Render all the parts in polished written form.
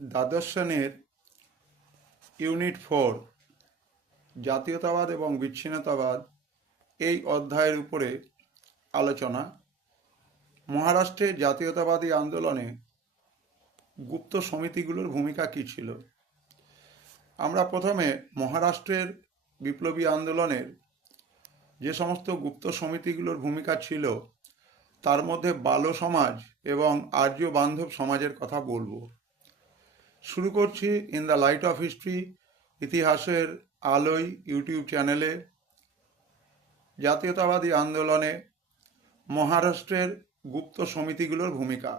দ্বাদশ শ্রেণীর ইউনিট 4 জাতীয়তাবাদ এবং বিচ্ছিন্নতাবাদ এই অধ্যায়ের উপরে আলোচনা। মহারাষ্ট্রের জাতীয়তাবাদী আন্দোলনে গুপ্ত সমিতিগুলোর ভূমিকা কী ছিল? আমরা প্রথমে মহারাষ্ট্রের বিপ্লবী আন্দোলনের যে সমস্ত গুপ্ত সমিতিগুলোর ভূমিকা ছিল তার মধ্যে বাল সমাজ এবং আর্য বান্ধব সমাজের কথা বলবো। শুরু করছি in the light off history, ইতিহাসের আলোয় ইউটিউব চ্যানেলে। জাতীয়তাবাদী আন্দোলনে মহারাষ্ট্রের গুপ্ত সমিতিগুলোর ভূমিকা।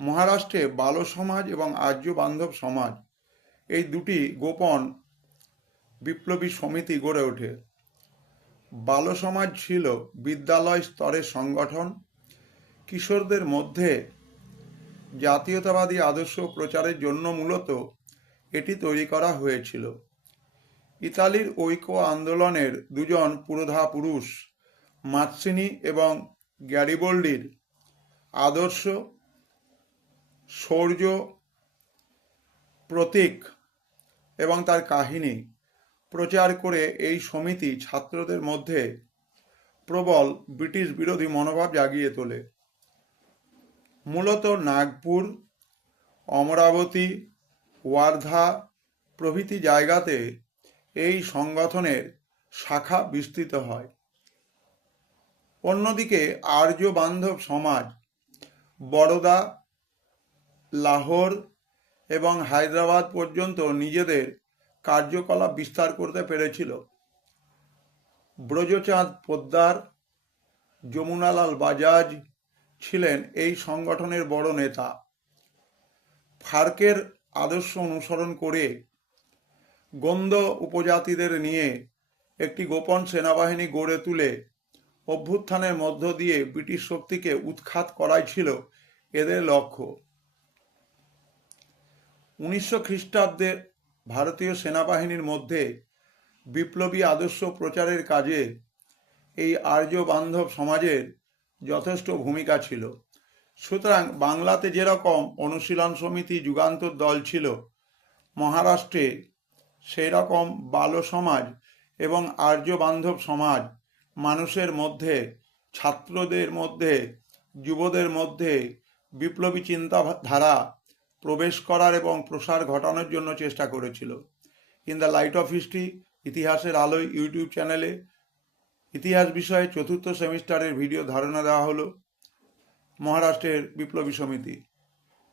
মহারাষ্ট্রে বাল সমাজ এবং আর্য বান্ধব সমাজ এই দুটি গোপন বিপ্লবী সমিতি গড়ে ওঠে। বাল সমাজ ছিল বিদ্যালয় স্তরের সংগঠন। কিশোরদের মধ্যে জাতীয়তাবাদী আদর্শ প্রচারের জন্য মূলত এটি তৈরি করা হয়েছিল। ইতালির ঐক্য আন্দোলনের দুজন পুরোধা পুরুষ মাৎসিনি এবং গ্যারিবোল্ডির আদর্শ, শৌর্য, প্রতীক এবং তার কাহিনী প্রচার করে এই সমিতি ছাত্রদের মধ্যে প্রবল ব্রিটিশ বিরোধী মনোভাব জাগিয়ে তোলে। মূলত নাগপুর, অমরাবতী, ওয়ার্ধা প্রভৃতি জায়গাতে এই সংগঠনের শাখা বিস্তৃত হয়। অন্যদিকে আর্য বান্ধব সমাজ বরোদা, লাহোর এবং হায়দ্রাবাদ পর্যন্ত নিজেদের কার্যকলাপ বিস্তার করতে পেরেছিল। ব্রজচাঁদ পোদ্দার, যমুনালাল বাজাজ ছিলেন এই সংগঠনের বড় নেতা। ফার্কের আদর্শ অনুসরণ করে গোন্দ উপজাতিদের নিয়ে একটি গোপন সেনাবাহিনী গড়ে তুলে অভ্যুত্থানের মধ্য দিয়ে ব্রিটিশ শক্তিকে উৎখাত করাই ছিল এদের লক্ষ্য। 1900 খ্রিস্টাব্দে ভারতীয় সেনাবাহিনীর মধ্যে বিপ্লবী আদর্শ প্রচারের কাজে এই আর্য বান্ধব সমাজের যথেষ্ট ভূমিকা ছিল। সুতরাং বাংলাতে যেরকম অনুশীলন সমিতি, যুগান্তর দল ছিল, মহারাষ্ট্রে সেই রকম বাল সমাজ এবং আর্য বান্ধব সমাজ মানুষের মধ্যে, ছাত্রদের মধ্যে, যুবদের মধ্যে বিপ্লবী চিন্তাধারা প্রবেশ করার এবং প্রসার ঘটানোর জন্য চেষ্টা করেছিল। In the light off history, ইতিহাসের আলোয় ইউটিউব চ্যানেলে ইতিহাস বিষয়ে 4th সেমিস্টারের ভিডিও ধারণা দেওয়া হলো মহারাষ্ট্রের বিপ্লবী সমিতি।